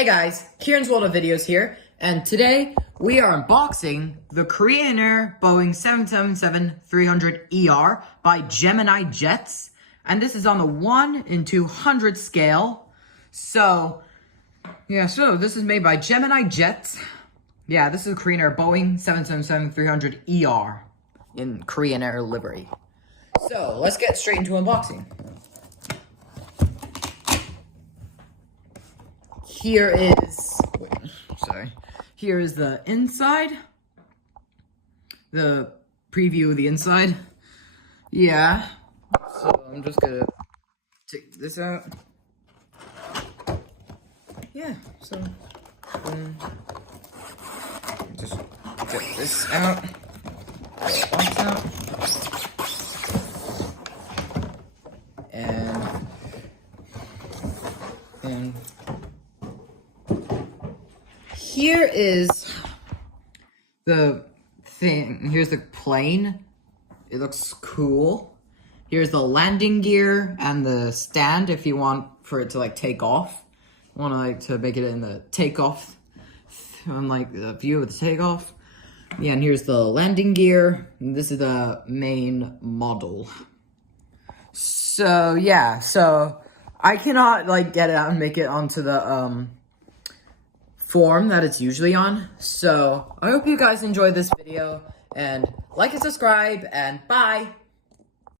Hey guys, Kieran's World of Videos here, and today we are unboxing the Korean Air Boeing 777-300ER by Gemini Jets, and this is on the 1:200 scale. So this is made by Gemini Jets. Yeah, this is a Korean Air Boeing 777-300ER in Korean Air livery. So let's get straight into unboxing. Here is the inside, the preview of the inside. Yeah, so I'm just gonna take this out. Yeah, so just get this out, get the box out, and here is the thing. Here's the plane. It looks cool. Here's the landing gear and the stand if you want for it to like take off. I want to make it in the takeoff, on like the view of the takeoff. Yeah, and here's the landing gear. And this is the main model. So yeah, so I cannot like get it out and make it onto the form that it's usually on. So I hope you guys enjoyed this video, and like and subscribe, and bye.